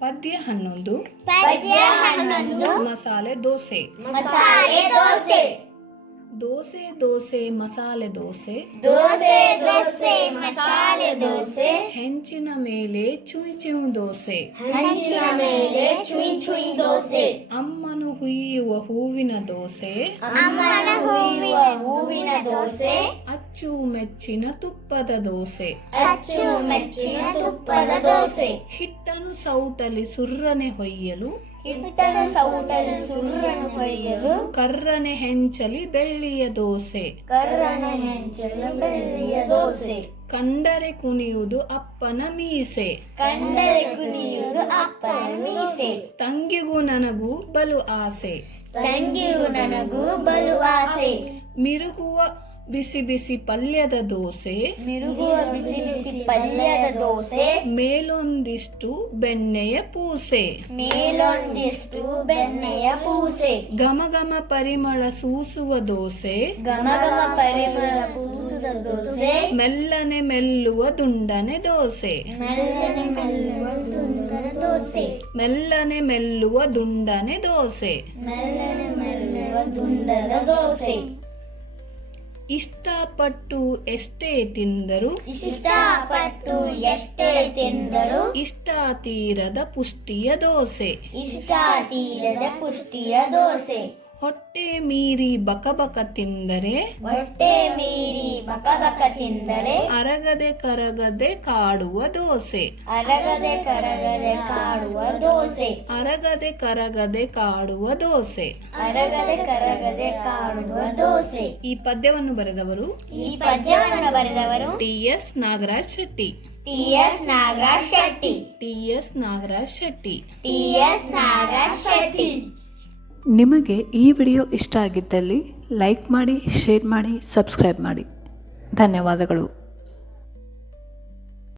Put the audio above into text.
ಪದ್ಯ ಹನ್ನೊಂದು ಪದ್ಯ ಹನ್ನೊಂದು ಮಸಾಲೆ ದೋಸೆ ಮಸಾಲೆ ದೋಸೆ ದೋಸೆ ದೋಸೆ ಮಸಾಲೆ ದೋಸೆ ದೋಸೆ ದೋಸೆ ಮಸಾಲೆ ದೋಸೆ ಹೆಂಚಿನ ಮೇಲೆ ಚುಯ್ ಚುಯ್ ದೋಸೆ ಹಂಚಿನ ಮೇಲೆ ಚುಯ್ ಚುಯ್ ದೋಸೆ ಅಮ್ಮನು ಹುಯ್ಯುವ ಹೂವಿನ ದೋಸೆ ಅಮ್ಮನ ಹೂಯುವ ಹೂವಿನ ದೋಸೆ ಅಚ್ಚು ಮೆಚ್ಚಿನ ತುಪ್ಪದ ದೋಸೆ. ಅಚ್ಚು ಮೆಚ್ಚಿನ ತುಪ್ಪದ ದೋಸೆ. ಹಿಟ್ಟನು ಸೌಟಲಿ ಸುರ್ರನೆ ಹೊಯ್ಯಲು. ಹಿಟ್ಟನ್ನು ಸೌಟಲಿ ಸುರ್ರನೆ ಹೊಯ್ಯಲು. ಕರ್ರನೆ ಹೆಂಚಲಿ ಬೆಳ್ಳಿಯ ದೋಸೆ. ಕರ್ರನೆ ಹೆಂಚಲಿ ಬೆಳ್ಳಿಯ ದೋಸೆ. ಕಂಡರೆ ಕುಣಿಯುವುದು ಅಪ್ಪನ ಮೀಸೆ. ಕಂಡರೆ ಕುಣಿಯುವುದು ಅಪ್ಪನ ಮೀಸೆ. ತಂಗಿಗೂ ನನಗೂ ಬಲು ಆಸೆ. ತಂಗಿಯು ನನಗೂ ಬಲು ಆಸೆ. ಮಿರುಗುವ ಬಿಸಿ ಬಿಸಿ ಪಲ್ಯದ ದೋಸೆ ಮಿರುಗುವ ಬಿಸಿ ಬಿಸಿ ಪಲ್ಯದ ದೋಸೆ ಮೇಲೊಂದಿಷ್ಟು ಬೆಣ್ಣೆಯ ಪೂಸೆ. ಮೇಲೊಂದಿಷ್ಟು ಬೆಣ್ಣೆಯ ಪೂಸೆ. ಘಮ ಘಮ ಪರಿಮಳ ಸೂಸುವ ದೋಸೆ. ಘಮ ಘಮ ಪರಿಮಳ ಸೂಸುವ ದೋಸೆ. ಮೆಲ್ಲನೆ ಮೆಲ್ಲುವ ದುಂಡನೆ ದೋಸೆ. ಮೆಲ್ಲನೆ ಮೆಲ್ಲುವ ದೋಸೆ. ಮೆಲ್ಲನೆ ಮೆಲ್ಲುವ ದುಂಡನೆ ದೋಸೆ. ಮೆಲ್ಲನೆ ಮೆಲ್ಲುವ ದುಂಡದ ದೋಸೆ. ಇಷ್ಟಪಟ್ಟು ಎಷ್ಟೇ ತಿಂದರು ಇಷ್ಟಪಟ್ಟು ಎಷ್ಟೇ ತಿಂದರು ಇಷ್ಟ ತೀರದ ಪುಷ್ಟಿಯ ದೋಸೆ. ಇಷ್ಟ ತೀರದ ಪುಷ್ಟಿಯ ದೋಸೆ. ಹೊಟ್ಟೆ ಮೀರಿ ಬಕಬಕ ತಿಂದರೆ ಹೊಟ್ಟೆ ಮೀರಿ ಬಕಬಕ ಬಕ ತಿಂದರೆ ಅರಗದೆ ಕರಗದೆ ಕಾಡುವ ದೋಸೆ. ಅರಗದೆ ಕರಗದೆ ಕಾಡುವ ದೋಸೆ. ಅರಗದೆ ಕರಗದೆ ಕಾಡುವ ದೋಸೆ. ಅರಗದೆ ಕರಗದೆ ಕಾಡುವ ದೋಸೆ ಈ ಪದ್ಯವನ್ನು ಬರೆದವರು ಈ ಪದ್ಯವನ್ನು ಬರೆದವರು T S Nagaraj Shetty. T S Nagaraj Shetty. T S Nagaraj Shetty. T S Nagaraj Shetty. ನಿಮಗೆ ಈ ವಿಡಿಯೋ ಇಷ್ಟ ಆಗಿದ್ದಲ್ಲಿ ಲೈಕ್ ಮಾಡಿ ಶೇರ್ ಮಾಡಿ ಸಬ್ಸ್ಕ್ರೈಬ್ ಮಾಡಿ. ಧನ್ಯವಾದಗಳು.